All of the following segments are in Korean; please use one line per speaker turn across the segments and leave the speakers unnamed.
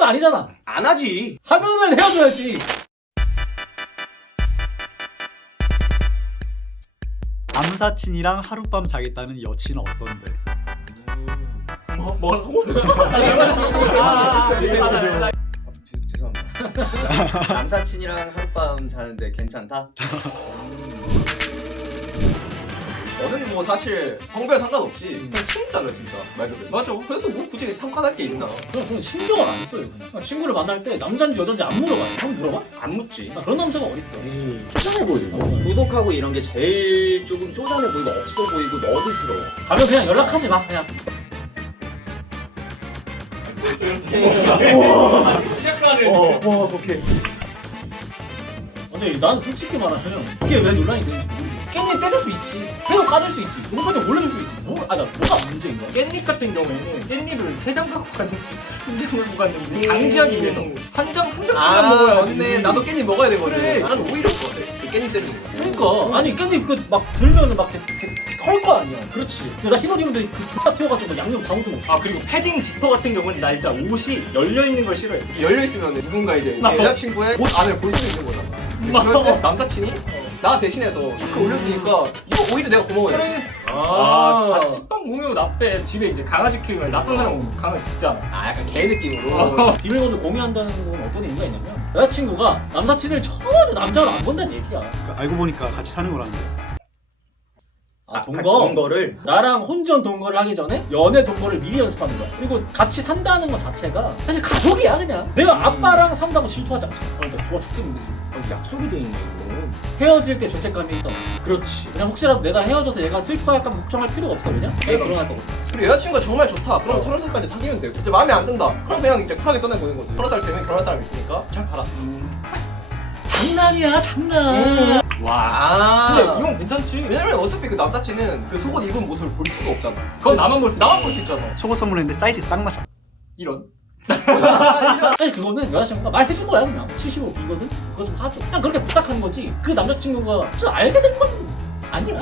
아니잖아.
안 하지.
하면은 헤어져야지.
남사친이랑 하룻밤 자겠다는 여친은 어떤데?
뭐라고?
죄송합니다. 남사친이랑 하룻밤 자는데 괜찮다?
너는 뭐 사실 성별 상관없이 그냥 친구잖아 진짜 말 그대로.
맞아.
그래서 뭐 굳이 상관할 게 있나?
그냥 신경을 안 써요. 그냥 친구를 만날 때 남자인지 여자인지 안 물어봐요. 한번 물어봐?
안 묻지.
그런 남자가 어딨어.
쪼잔해 보이고 구속하고 이런 게 제일 조금 쪼잔해 보이고 없어 보이고 너드스러워.
가면 그냥 연락하지 마. 그냥.
오케이.
근데 난 솔직히 말하면 그게 왜 논란이 되는지 모르겠어. 깻잎 빼줄 수 있지. 새우 까줄 수 있지. 농사좀 올려줄 수 있지. 뭐가 문제인 거야?
깻잎 같은 경우에는 깻잎을 3장 갖고 갔는데 1장 갖고 갔는데 방지하기 위해서 한 장씩만 먹어야
맞네. 나도 깻잎 먹어야 되거든.
그래.
난 오히려 좋아. 그 깻잎 때리는 거.
그러니까 아니 깻잎 그 막 들면은 막 털 거 아니야. 그렇지. 나 희노님들 그 X가 튀어가지고 양념 다 묻어 먹어.
아 그리고 패딩 지퍼 같은 경우는 나 일단 옷이 열려있는 걸 싫어해.
열려 있으면 누군가 이제
나
여자친구의 옷 안을 볼 수 있는 거잖아. 그럴 때 남사친이 나 대신해서 자꾸 올려주니까 이거 오히려 내가 고마워요.
아 집밥 공유 나빼 집에 이제 강아지 키우면 낯선 사람 오면 강아지 짖잖아.
아 약간 개 느낌으로.
비밀번호 공유한다는 건 어떤 의미가 있냐면 여자친구가 남사친을 전혀 남자로 안 본다는 얘기야.
그러니까 알고 보니까 같이 사는 거라는데.
동거를 나랑 혼전 동거를 하기 전에 연애 동거를 미리 연습하는 거야. 그리고 같이 산다는 것 자체가 사실 가족이야 그냥. 내가 아빠랑 산다고 질투하지 않잖아. 그러니까 좋아 죽겠는데 지금.
약속이 돼 있네 이거는.
헤어질 때 죄책감이 있다. 그렇지. 그냥 혹시라도 내가 헤어져서 얘가 슬퍼할까 걱정할 필요가 없어 그냥. 내가 결혼할 거거든.
그리고 여자친구가 정말 좋다. 그럼 30살까지 사귀면 돼. 진짜 마음에 안 든다. 그럼 그냥 이제 쿨하게 떠내보는 거지. 30살 되면 결혼할 사람 있으니까 잘 가라.
장난이야 장난.
와.
근데 이건 괜찮지.
왜냐면 어차피 그 남사친은 그 속옷 입은 모습을 볼 수가 없잖아.
그건 나만 볼 수.
나만 볼 수 있잖아.
속옷 선물했는데 사이즈 딱 맞아.
이런.
사실 그거는 여자친구가 말해준 거야 그냥. 75B거든? 그거 좀 사줘. 그냥 그렇게 부탁한 거지. 그 남자친구가 진짜 알게 된 건 아니야.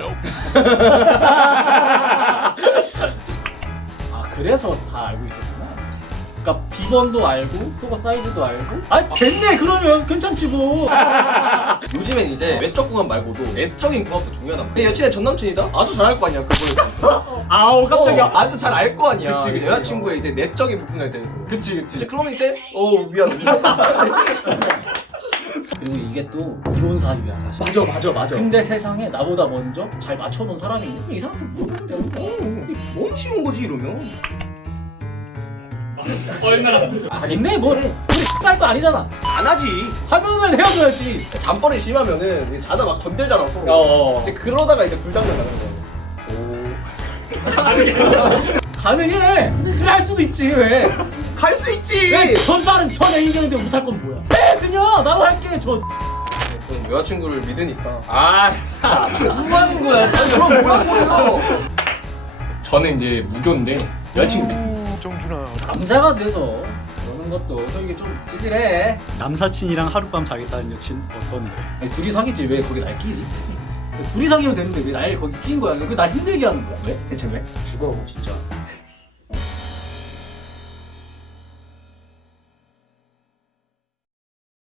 아 그래서 다 알고 있었구나. 그러니까 비번도 알고 속옷 사이즈도 알고. 아 됐네 그러면 괜찮지 뭐.
요즘엔 이제 외적 궁합 말고도 내적인 궁합도 중요하단 말이야. 내 여친의 전 남친이다? 아주 잘 알 거 아니야 그거에.
아우 깜짝이야.
아주 잘 알 거 아니야.
그치, 그치.
여자친구의 이제 내적인 부분에 대해서.
그치.
이제 그러면 이제 미안.
그리고 이게 또 이혼 사유야 사실.
맞아.
근데 세상에 나보다 먼저 잘 맞춰놓은 사람이 있는 이 사람한테 물어보면 돼.
뭔 쉬운 거지 이러면?
얼마나.
아닌데 뭐 우리 쌀거 아니잖아.
안 하지.
하면은 헤어져야지.
잠버릇이 심하면은 이제 자다 막 건들잖아 서로. 이제 그러다가 이제 불장난 나는 거야.
가능해. 그래 할 수도 있지 왜?
갈 수 있지.
왜? 전 사람 전 애인경인데 못할 건 뭐야? 해 그냥 나도 할게 저.
그럼 여자친구를 믿으니까.
뭐 하는 거야?
그럼 뭐라고요?
저는 이제 무교인데 여자친구 있어요.
남자가 돼서 그러는 것도 이게 좀 찌질해.
남사친이랑 하룻밤 자겠다는 여친 어떤데?
아니, 둘이 사귀지 왜 거기 날 끼지? 둘이 사귀면 되는데 왜 날 거기 낀 거야? 그 날 힘들게 하는 거야? 왜? 대체 왜?
죽어 진짜.